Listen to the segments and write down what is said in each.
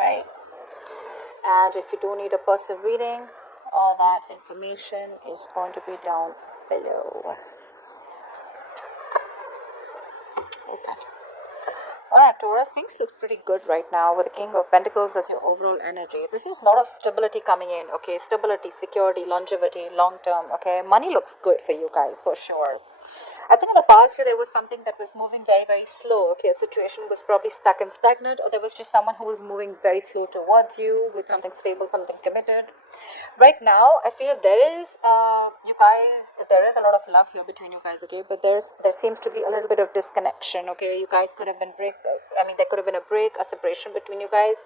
right? And if you do need a personal reading, all that information is going to be down below. Okay. Alright, Taurus, things look pretty good right now with the King of Pentacles as your overall energy. This is a lot of stability coming in, okay? Stability, security, longevity, long term, okay? Money looks good for you guys, for sure. I think in the past year there was something that was moving very, very slow. Okay, a situation was probably stuck and stagnant, or there was just someone who was moving very slow towards you with something stable, something committed. Right now, I feel there is, there is a lot of love here between you guys. Okay, but there seems to be a little bit of disconnection. Okay, you guys could have been there could have been a break, a separation between you guys.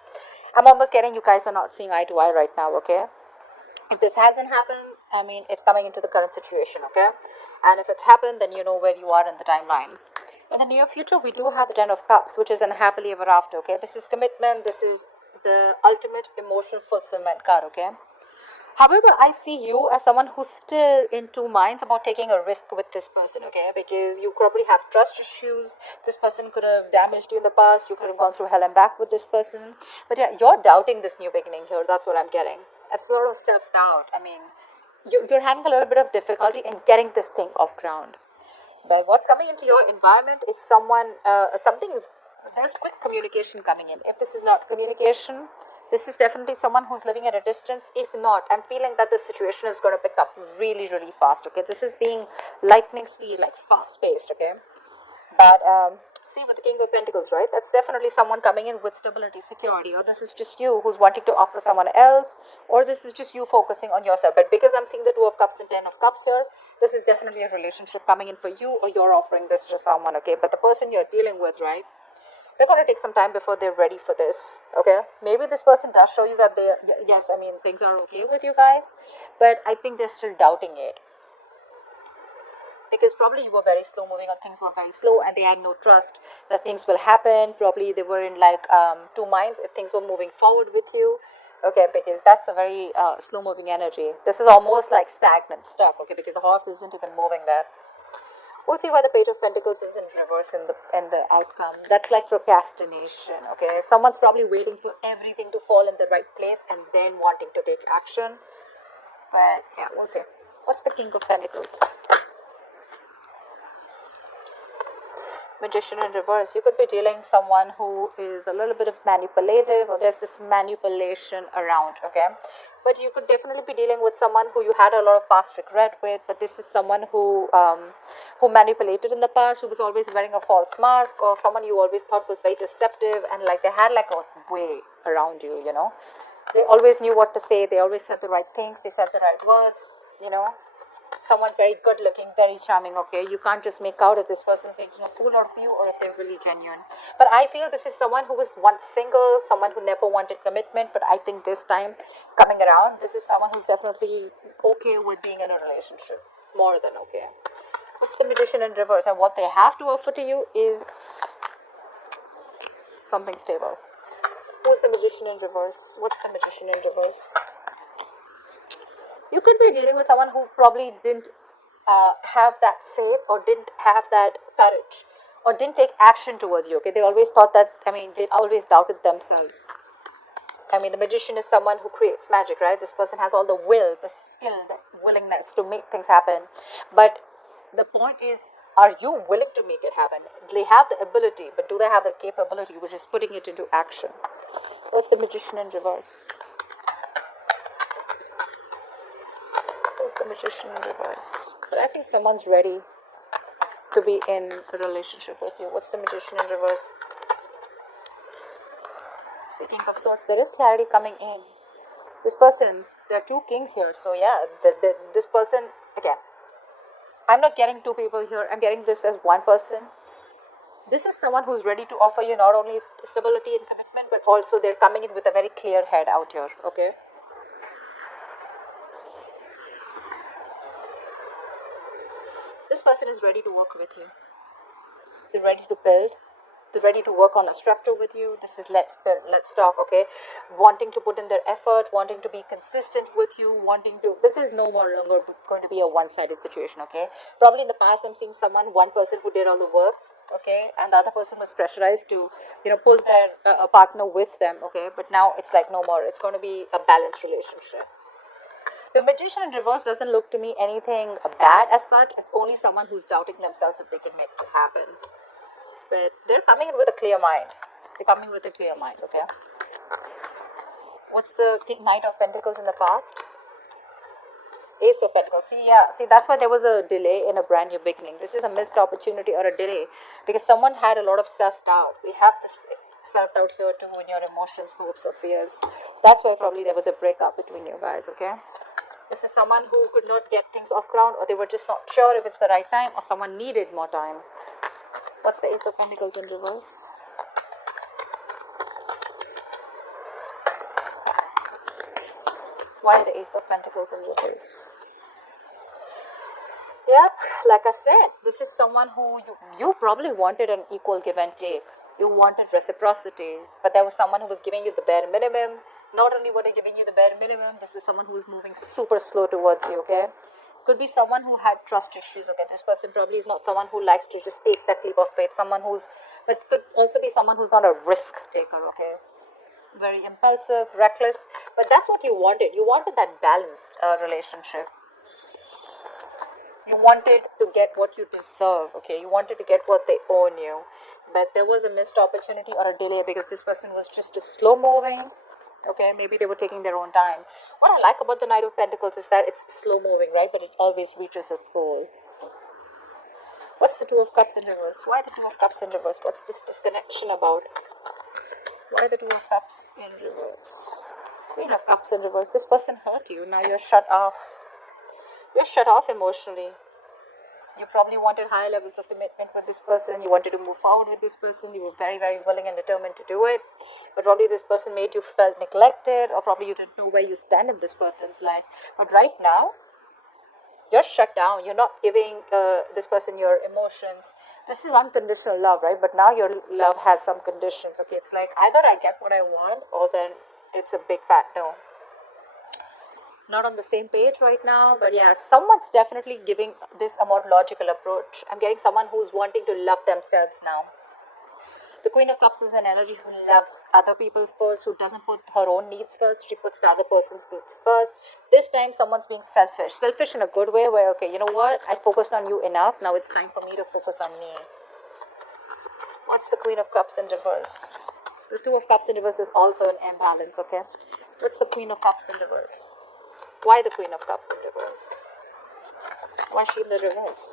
I'm almost getting you guys are not seeing eye to eye right now. Okay. If this hasn't happened, I mean, it's coming into the current situation, okay? And if it's happened, then you know where you are in the timeline. In the near future, we do have the Ten of Cups, which is an happily ever after, okay? This is commitment. This is the ultimate emotional fulfillment card, okay? However, I see you as someone who's still in two minds about taking a risk with this person, okay? Because you probably have trust issues. This person could have damaged you in the past. You could have gone through hell and back with this person. But yeah, you're doubting this new beginning here. That's what I'm getting. It's a lot of self-doubt. I mean, you're having a little bit of difficulty in getting this thing off ground. But what's coming into your environment is there's quick communication coming in. If this is not communication, this is definitely someone who's living at a distance. If not, I'm feeling that the situation is going to pick up really, really fast, okay? This is being lightning speed, like fast-paced, okay? But see, with the King of Pentacles, right? That's definitely someone coming in with stability, security, or this is just you who's wanting to offer someone else, or this is just you focusing on yourself. But because I'm seeing the Two of Cups and Ten of Cups here, this is definitely a relationship coming in for you, or you're offering this to someone, okay? But the person you're dealing with, right? They're going to take some time before they're ready for this, okay? Maybe this person does show you that yes, I mean, things are okay with you guys, but I think they're still doubting it. Because probably you were very slow moving, or things were very slow and they had no trust that things will happen. Probably they were in like two minds if things were moving forward with you, okay? Because that's a very slow moving energy. This is almost like stagnant, stuck, okay? Because the horse isn't even moving there. We'll see why the Page of Pentacles is in reverse in the outcome. That's like procrastination, okay? Someone's probably waiting for everything to fall in the right place and then wanting to take action. But yeah, we'll see. What's the King of Pentacles? Magician in reverse. You could be dealing someone who is a little bit of manipulative, or there's this manipulation around, okay? But you could definitely be dealing with someone who you had a lot of past regret with. But this is someone who manipulated in the past, who was always wearing a false mask, or someone you always thought was very deceptive, and like they had like a way around you, you know? They always knew what to say. They always said the right things. They said the right words, you know? Someone very good looking, very charming, okay? You can't just make out if this person's making a fool out of you or if they're really genuine. But I feel this is someone who was once single, someone who never wanted commitment, but I think this time coming around, this is someone who's definitely okay with being in a relationship. More than okay. What's the Magician in reverse? And what they have to offer to you is something stable. Who's the Magician in reverse? What's the Magician in reverse? You could be dealing with someone who probably didn't have that faith, or didn't have that courage, or didn't take action towards you, okay? They always thought that, I mean, they always doubted themselves. I mean, the Magician is someone who creates magic, right? This person has all the will, the skill, the willingness to make things happen. But the point is, are you willing to make it happen? They have the ability, but do they have the capability, which is putting it into action? What's the Magician in reverse? The Magician in reverse. But I think someone's ready to be in a relationship with you. What's the Magician in reverse? King of Swords. There is clarity coming in. This person, there are two kings here. So yeah, this person, again, I'm not getting two people here. I'm getting this as one person. This is someone who's ready to offer you not only stability and commitment, but also they're coming in with a very clear head out here, okay? This person is ready to work with you. They're ready to build. They're ready to work on a structure with you. This is let's build, let's talk, okay? Wanting to put in their effort, wanting to be consistent with you, this is no more longer going to be a one-sided situation, okay? Probably in the past, I'm seeing one person who did all the work, okay, and the other person was pressurized to, pull their a partner with them, okay, but now it's like no more. It's going to be a balanced relationship. The Magician in reverse doesn't look to me anything bad as such. It's only someone who's doubting themselves if they can make this happen. But they're coming in with a clear mind. They're coming with a clear mind, okay? What's the Knight of Pentacles in the past? Ace of Pentacles. See, that's why there was a delay in a brand new beginning. This is a missed opportunity or a delay because someone had a lot of self-doubt. We have this self-doubt here too in your emotions, hopes, or fears. That's why probably there was a breakup between you guys, okay? This is someone who could not get things off ground, or they were just not sure if it's the right time, or someone needed more time. What's the Ace of Pentacles in reverse? Why the Ace of Pentacles in reverse? Yeah, like I said, this is someone who you probably wanted an equal give and take. You wanted reciprocity, but there was someone who was giving you the bare minimum. Not only were they giving you the bare minimum, this was someone who was moving super slow towards you, okay? Could be someone who had trust issues, okay? This person probably is not someone who likes to just take that leap of faith. But could also be someone who's not a risk taker, okay? Very impulsive, reckless, but that's what you wanted. You wanted that balanced relationship. You wanted to get what you deserve, okay? You wanted to get what they own you. But there was a missed opportunity or a delay because this person was just too slow moving. Okay, maybe they were taking their own time. What I like about the Knight of Pentacles is that it's slow moving, right? But it always reaches its goal. What's the Two of Cups in reverse? Why the Two of Cups in reverse? What's this disconnection about? Why the Two of Cups in reverse? Queen of Cups in reverse. This person hurt you. Now you're shut off. You're shut off emotionally. You probably wanted higher levels of commitment with this person. You wanted to move forward with this person. You were very, very willing and determined to do it. But probably this person made you feel neglected, or probably you didn't know where you stand in this person's life. But right now, you're shut down. You're not giving this person your emotions. This is unconditional love, right? But now your love has some conditions. Okay, it's like either I get what I want, or then it's a big fat no. Not on the same page right now, but yeah, someone's definitely giving this a more logical approach. I'm getting someone who's wanting to love themselves now. The Queen of Cups is an energy who loves other people first, who doesn't put her own needs first. She puts the other person's needs first. This time someone's being selfish. Selfish in a good way where, okay, you know what? I focused on you enough. Now it's time for me to focus on me. What's the Queen of Cups in reverse? The Two of Cups in reverse is also an imbalance, okay? What's the Queen of Cups in reverse? Why the Queen of Cups in reverse? Why is she in the reverse?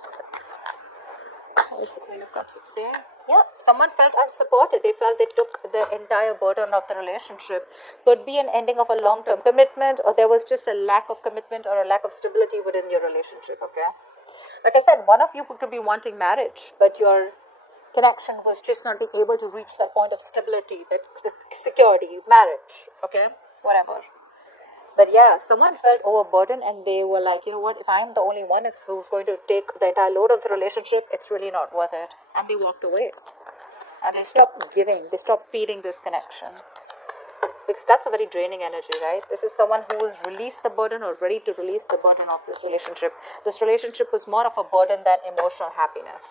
Why is the Queen of Cups here? Yeah, someone felt unsupported. They felt they took the entire burden of the relationship. Could be an ending of a long-term commitment, or there was just a lack of commitment or a lack of stability within your relationship, okay? Like I said, one of you could be wanting marriage, but your connection was just not being able to reach that point of stability, that security, marriage, okay? Whatever. But yeah, someone felt overburdened and they were like, you know what, if I'm the only one who's going to take the entire load of the relationship, it's really not worth it. And they walked away. And they stopped giving, they stopped feeding this connection. Because that's a very draining energy, right? This is someone who has released the burden or ready to release the burden of this relationship. This relationship was more of a burden than emotional happiness.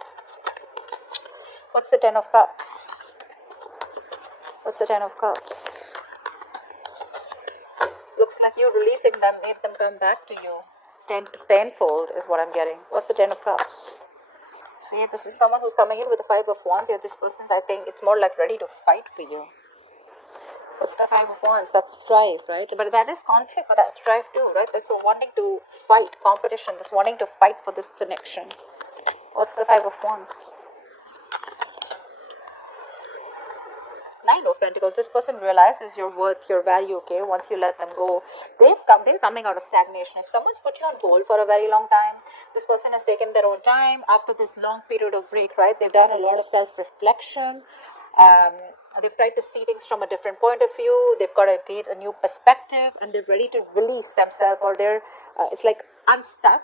What's the Ten of Cups? What's the Ten of Cups? Looks like you releasing them made them come back to you. Tenfold is what I'm getting. What's the Ten of Cups? See, this is someone who's coming in with the Five of Wands. Here, this person's, I think, it's more like ready to fight for you. What's the Five of Wands? That's strife, right? But that is conflict, but that's strife too, right? There's a wanting to fight, competition. There's wanting to fight for this connection. What's the Five of Wands? Nine of Pentacles. This person realizes your worth, your value, okay, once you let them go. They're coming out of stagnation. If someone's put you on hold for a very long time, this person has taken their own time after this long period of break, right? They've done a lot of self-reflection. They've tried to see things from a different point of view. They've got to gain a new perspective, and they're ready to release themselves, or they're, it's like unstuck,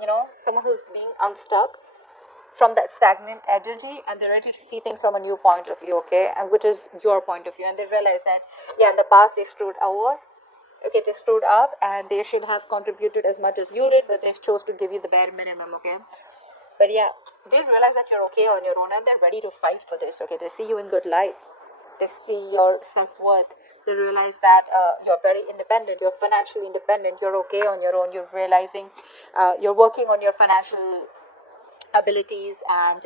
you know, someone who's being unstuck from that stagnant energy, and they're ready to see things from a new point of view, okay, and which is your point of view. And they realize that, yeah, in the past they screwed over, okay, they screwed up, and they should have contributed as much as you did, but they chose to give you the bare minimum, okay. But yeah, they'll realize that you're okay on your own and they're ready to fight for this. Okay, they see you in good light. They see your self-worth. They realize that you're very independent. You're financially independent. You're okay on your own. You're realizing you're working on your financial abilities, and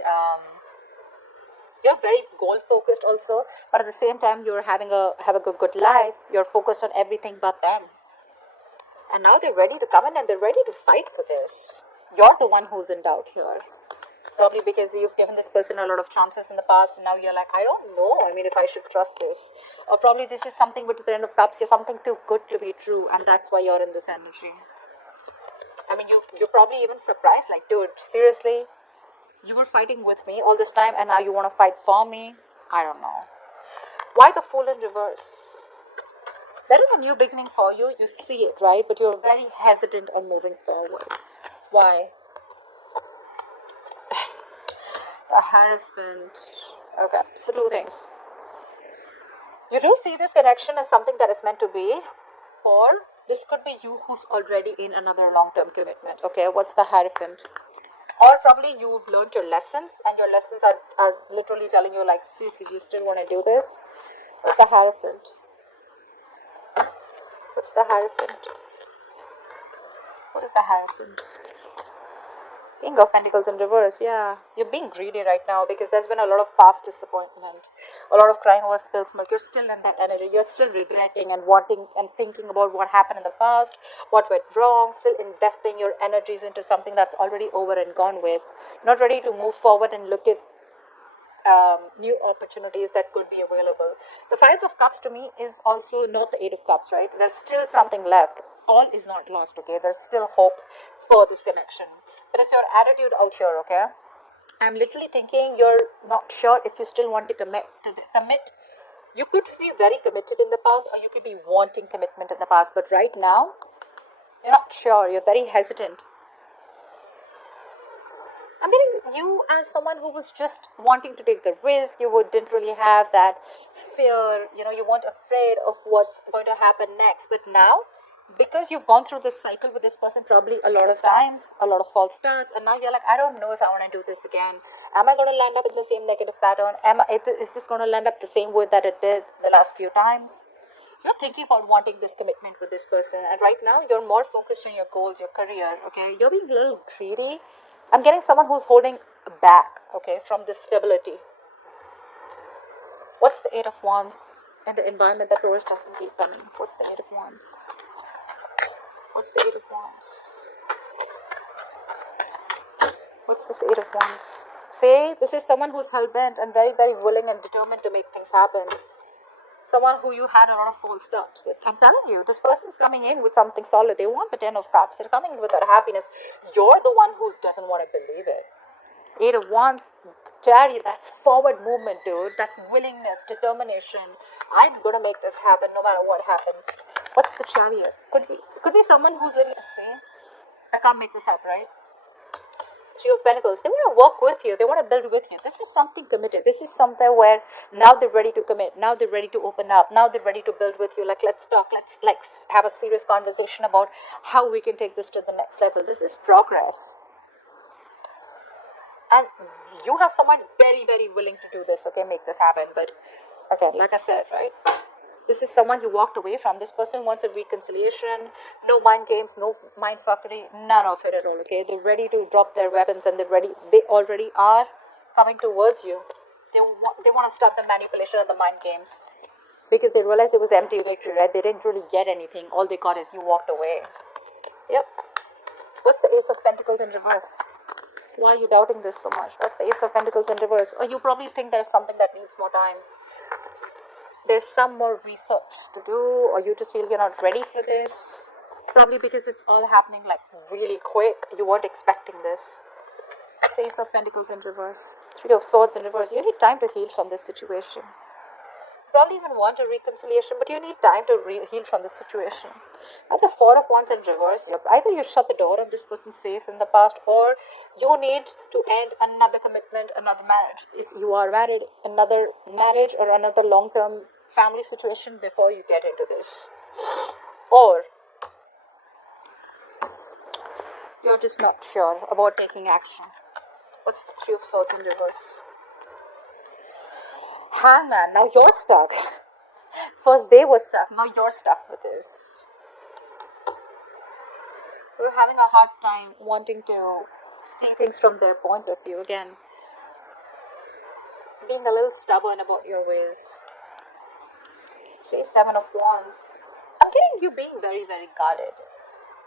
you're very goal focused also. But at the same time, you're have a good life. You're focused on everything but them. And now they're ready to come in and they're ready to fight for this. You're the one who's in doubt here. Probably because you've given this person a lot of chances in the past, and now you're like, I don't know, I mean, if I should trust this. Or probably this is something with the Ten of Cups, you're something too good to be true, and that's why you're in this energy. I mean, you're probably even surprised, like, dude, seriously? You were fighting with me all this time, and now you want to fight for me? I don't know. Why the Fool in reverse? There is a new beginning for you, you see it, right? But you're very hesitant on moving forward. Why? The Hierophant. Okay, so two things. You do see this connection as something that is meant to be, or this could be you who's already in another long-term commitment. Okay, what's the Hierophant? Or probably you've learned your lessons, and your lessons are literally telling you, like, seriously, you still want to do this? What's the Hierophant? What's the Hierophant? What is the Hierophant? King of Pentacles in reverse. Yeah, you're being greedy right now because there's been a lot of past disappointment, a lot of crying over spilt milk. You're still in that energy. You're still regretting and wanting and thinking about what happened in the past, what went wrong, still investing your energies into something that's already over and gone with. Not ready to move forward and look at new opportunities that could be available. The Five of Cups to me is also not the Eight of Cups, right? There's still something left. All is not lost, okay? There's still hope for this connection. But it's your attitude out here, okay? I'm literally thinking you're not sure if you still want to commit. You could be very committed in the past, or you could be wanting commitment in the past. But right now, you're not sure. You're very hesitant. I'm getting you as someone who was just wanting to take the risk. You didn't really have that fear. You weren't afraid of what's going to happen next. But now, because you've gone through this cycle with this person probably a lot of times, a lot of false starts, and now you're like, I don't know if I want to do this again. Am I going to land up in the same negative pattern? Is this going to land up the same way that it did the last few times? You're thinking about wanting this commitment with this person, and right now you're more focused on your goals, your career, okay? You're being a little greedy. I'm getting someone who's holding back, okay, from this stability. What's the Eight of Wands in the environment that Taurus doesn't keep coming? What's the Eight of Wands? What's the Eight of Wands? What's this Eight of Wands? See, this is someone who's hell-bent and very, very willing and determined to make things happen. Someone who you had a lot of false starts with. I'm telling you, this person's coming in with something solid. They want the Ten of Cups. They're coming in with their happiness. You're the one who doesn't want to believe it. Eight of Wands, Chariot, that's forward movement, dude. That's willingness, determination. I'm going to make this happen no matter what happens. What's the Chariot? Could be someone who's living the same. I can't make this up, right? Three of Pentacles. They want to work with you. They want to build with you. This is something committed. This is something where now they're ready to commit. Now they're ready to open up. Now they're ready to build with you. Like, let's talk. Let's have a serious conversation about how we can take this to the next level. This is progress. And you have someone very, very willing to do this. Okay, make this happen. But, okay, like I said, right? This is someone you walked away from. This person wants a reconciliation. No mind games, no mind fuckery, none of it at all, okay? They're ready to drop their weapons and they already are coming towards you. They want to stop the manipulation of the mind games. Because they realized it was empty victory, right? They didn't really get anything. All they got is you walked away. Yep. What's the Ace of Pentacles in reverse? Why are you doubting this so much? What's the Ace of Pentacles in reverse? Or you probably think there's something that needs more time. There's some more research to do, or you just feel you're not ready for this. Probably because it's all happening like really quick. You weren't expecting this. Ace of Pentacles in reverse. Three of Swords in reverse. You need time to heal from this situation. Probably even want a reconciliation, but you need time to heal from this situation. At the Four of Wands in reverse, either you shut the door on this person's face in the past, or you need to end another commitment, another marriage. If you are married, another marriage or another long-term family situation before you get into this. Or you're just not sure about taking action. What's the Three of Swords in reverse? Hangman. Now you're stuck. First they were stuck. Now you're stuck with this. You're having a hard time wanting to see things from their point of view. Again, being a little stubborn about your ways. See, Seven of Wands. I'm getting you being very, very guarded.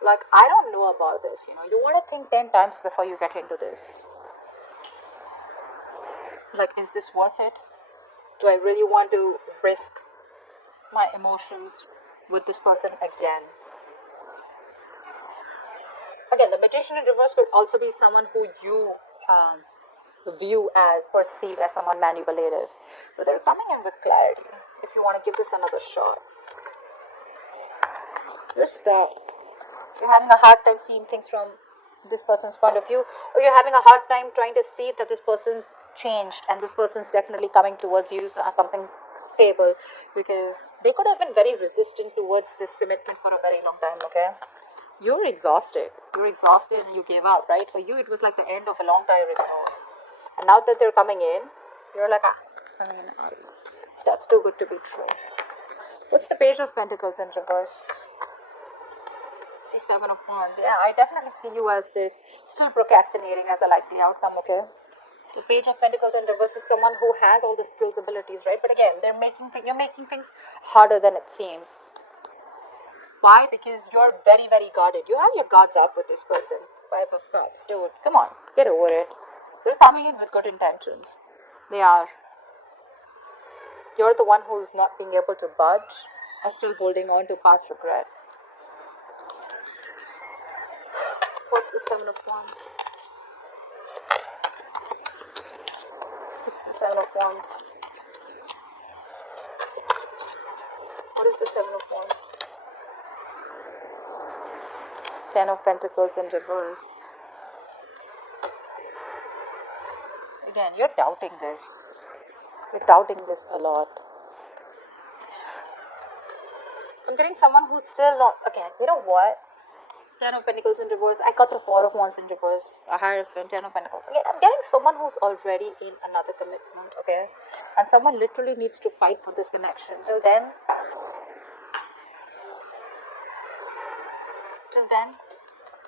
Like, I don't know about this, you know. You want to think 10 times before you get into this. Like, is this worth it? Do I really want to risk my emotions with this person again? Again, the Magician in reverse could also be someone who you perceive as someone manipulative. But they're coming in with clarity. If you want to give this another shot. You're stuck. You're having a hard time seeing things from this person's point of view, or you're having a hard time trying to see that this person's changed and this person's definitely coming towards you as something stable, because they could have been very resistant towards this commitment for a very long time. Okay, you're exhausted and you gave up, right? For you it was like the end of a long time ago, and now that they're coming in, you're like, that's too good to be true. What's the Page of Pentacles in reverse? See, Seven of Wands. Yeah, I definitely see you as this, still procrastinating as a likely outcome, okay? The Page of Pentacles in reverse is someone who has all the skills, abilities, right? But again, you're making things harder than it seems. Why? Because you're very, very guarded. You have your guards up with this person. Five of Cups. Dude, come on, get over it. They're coming in with good intentions. They are. You're the one who's not being able to budge or still holding on to past regret. What's the Seven of Wands? This is the Seven of Wands. What is the Seven of Wands? Ten of Pentacles in reverse. Again, you're doubting this. You're doubting this a lot. I'm getting someone who's still not... Again, you know what? Ten of Pentacles in reverse. I got the Four of Wands in reverse. A Hierophant, Ten of Pentacles. Again, I'm getting someone who's already in another commitment, okay? And someone literally needs to fight for this connection. Till then,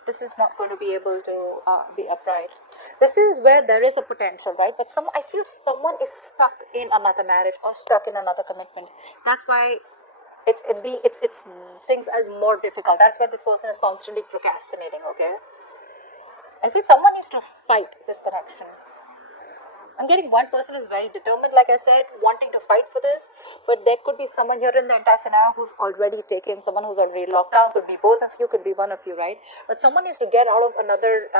this is not going to be able to be upright. This is where there is a potential, right? But I feel someone is stuck in another marriage or stuck in another commitment. That's why it's things are more difficult. That's why this person is constantly procrastinating, okay? I feel someone needs to fight this connection. I'm getting one person is very determined, like I said, wanting to fight for this, but there could be someone here in the entire scenario who's already taken, someone who's already locked down. Could be both of you, could be one of you, right? But someone needs to get out of another